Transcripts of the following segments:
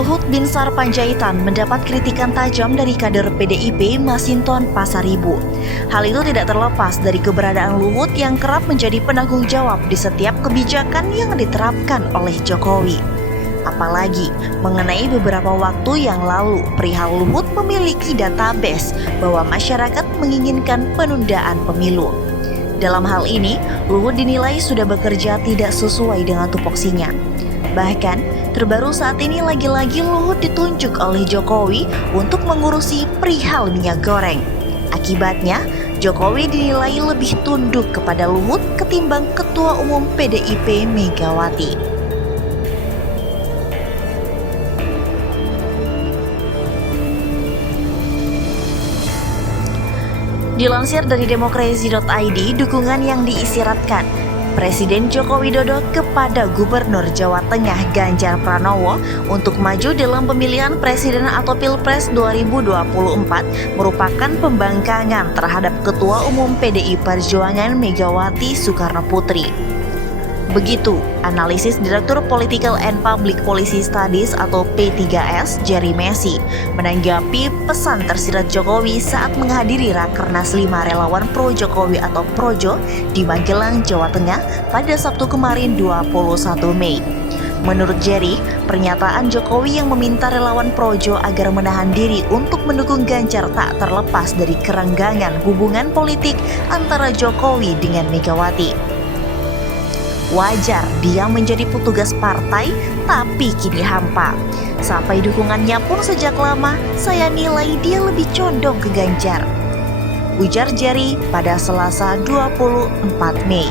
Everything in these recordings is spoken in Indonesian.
Luhut Binsar Panjaitan mendapat kritikan tajam dari kader PDIP Masinton Pasaribu. Hal itu tidak terlepas dari keberadaan Luhut yang kerap menjadi penanggung jawab di setiap kebijakan yang diterapkan oleh Jokowi. Apalagi mengenai beberapa waktu yang lalu, perihal Luhut memiliki database bahwa masyarakat menginginkan penundaan pemilu. Dalam hal ini, Luhut dinilai sudah bekerja tidak sesuai dengan tupoksinya. Bahkan, terbaru saat ini lagi-lagi Luhut ditunjuk oleh Jokowi untuk mengurusi perihal minyak goreng. Akibatnya, Jokowi dinilai lebih tunduk kepada Luhut ketimbang Ketua Umum PDIP Megawati. Dilansir dari demokrasi.id, dukungan yang diisyaratkan Presiden Joko Widodo kepada Gubernur Jawa Tengah Ganjar Pranowo untuk maju dalam pemilihan presiden atau Pilpres 2024 merupakan pembangkangan terhadap Ketua Umum PDI Perjuangan Megawati Soekarnoputri. Begitu analisis Direktur Political and Public Policy Studies atau P3S Jerry Messi menanggapi pesan tersirat Jokowi saat menghadiri Rakernas 5 Relawan Pro Jokowi atau Projo di Magelang, Jawa Tengah pada Sabtu kemarin 21 Mei. Menurut Jerry, pernyataan Jokowi yang meminta relawan Projo agar menahan diri untuk mendukung Ganjar tak terlepas dari kerenggangan hubungan politik antara Jokowi dengan Megawati. Wajar dia menjadi petugas partai, tapi kini hampa. Sampai dukungannya pun sejak lama, saya nilai dia lebih condong ke Ganjar, ujar Jerry pada Selasa 24 Mei.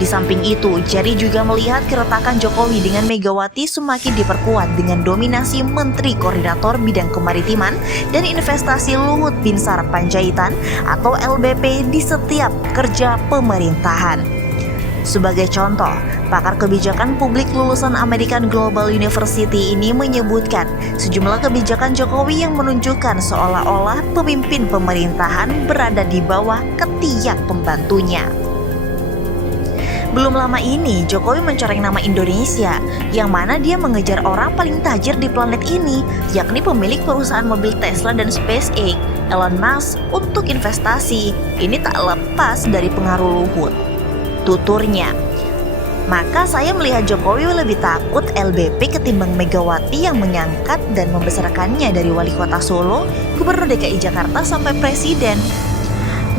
Di samping itu, Jerry juga melihat keretakan Jokowi dengan Megawati semakin diperkuat dengan dominasi Menteri Koordinator Bidang Kemaritiman dan Investasi Luhut Binsar Panjaitan atau LBP di setiap kerja pemerintahan. Sebagai contoh, pakar kebijakan publik lulusan American Global University ini menyebutkan sejumlah kebijakan Jokowi yang menunjukkan seolah-olah pemimpin pemerintahan berada di bawah ketiak pembantunya. Belum lama ini, Jokowi mencoreng nama Indonesia, yang mana dia mengejar orang paling tajir di planet ini, yakni pemilik perusahaan mobil Tesla dan SpaceX, Elon Musk, untuk investasi. Ini tak lepas dari pengaruh Luhut, tuturnya. Maka saya melihat Jokowi lebih takut LBP ketimbang Megawati yang mengangkat dan membesarkannya dari wali kota Solo, Gubernur DKI Jakarta sampai presiden.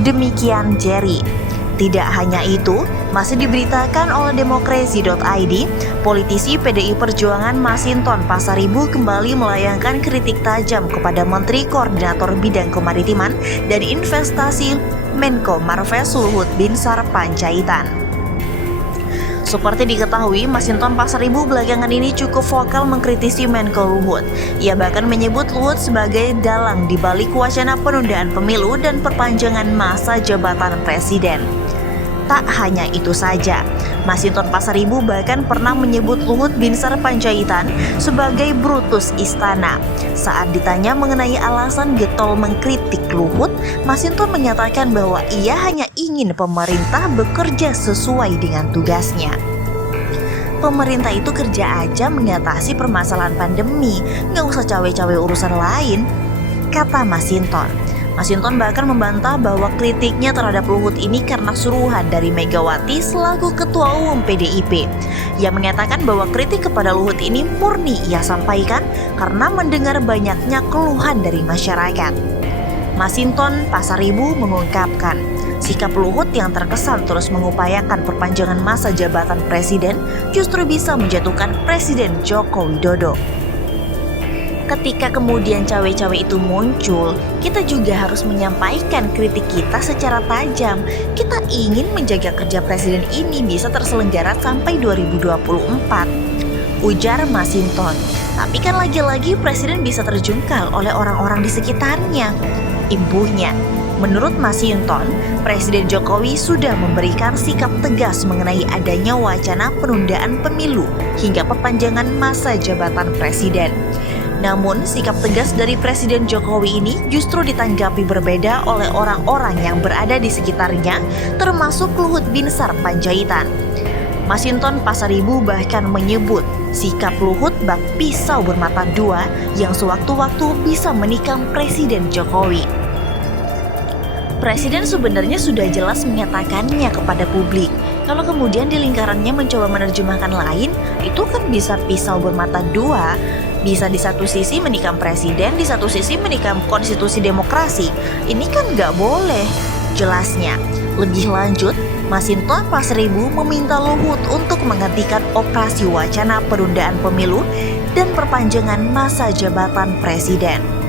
Demikian Jerry. Tidak hanya itu, masih diberitakan oleh demokrasi.id, politisi PDI Perjuangan Masinton Pasaribu kembali melayangkan kritik tajam kepada Menteri Koordinator Bidang Kemaritiman dan Investasi Menko Marves Luhut Binsar Panjaitan. Seperti diketahui, Masinton Pasaribu belakangan ini cukup vokal mengkritisi Menko Luhut. Ia bahkan menyebut Luhut sebagai dalang di balik wacana penundaan pemilu dan perpanjangan masa jabatan presiden. Tak hanya itu saja, Masinton Pasaribu bahkan pernah menyebut Luhut Binsar Panjaitan sebagai Brutus Istana. Saat ditanya mengenai alasan getol mengkritik Luhut, Masinton menyatakan bahwa ia hanya ingin pemerintah bekerja sesuai dengan tugasnya. Pemerintah itu kerja aja mengatasi permasalahan pandemi, nggak usah cawe-cawe urusan lain, kata Masinton. Masinton bahkan membantah bahwa kritiknya terhadap Luhut ini karena suruhan dari Megawati selaku Ketua Umum PDIP. Ia mengatakan bahwa kritik kepada Luhut ini murni ia sampaikan karena mendengar banyaknya keluhan dari masyarakat. Masinton Pasaribu mengungkapkan, sikap Luhut yang terkesan terus mengupayakan perpanjangan masa jabatan presiden justru bisa menjatuhkan Presiden Joko Widodo. Ketika kemudian cawe-cawe itu muncul, kita juga harus menyampaikan kritik kita secara tajam. Kita ingin menjaga kerja presiden ini bisa terselenggara sampai 2024, ujar Masinton. Tapi kan lagi-lagi presiden bisa terjungkal oleh orang-orang di sekitarnya, imbuhnya. Menurut Masinton, Presiden Jokowi sudah memberikan sikap tegas mengenai adanya wacana penundaan pemilu hingga perpanjangan masa jabatan presiden. Namun, sikap tegas dari Presiden Jokowi ini justru ditanggapi berbeda oleh orang-orang yang berada di sekitarnya, termasuk Luhut Binsar Panjaitan. Masinton Pasaribu bahkan menyebut sikap Luhut bak pisau bermata dua yang sewaktu-waktu bisa menikam Presiden Jokowi. Presiden sebenarnya sudah jelas menyatakannya kepada publik. Kalau kemudian di lingkarannya mencoba menerjemahkan lain, itu kan bisa pisau bermata dua. Bisa di satu sisi menikam presiden, di satu sisi menikam konstitusi demokrasi. Ini kan nggak boleh. Jelasnya, lebih lanjut, Masinton Pasaribu meminta Luhut untuk menghentikan operasi wacana penundaan pemilu dan perpanjangan masa jabatan presiden.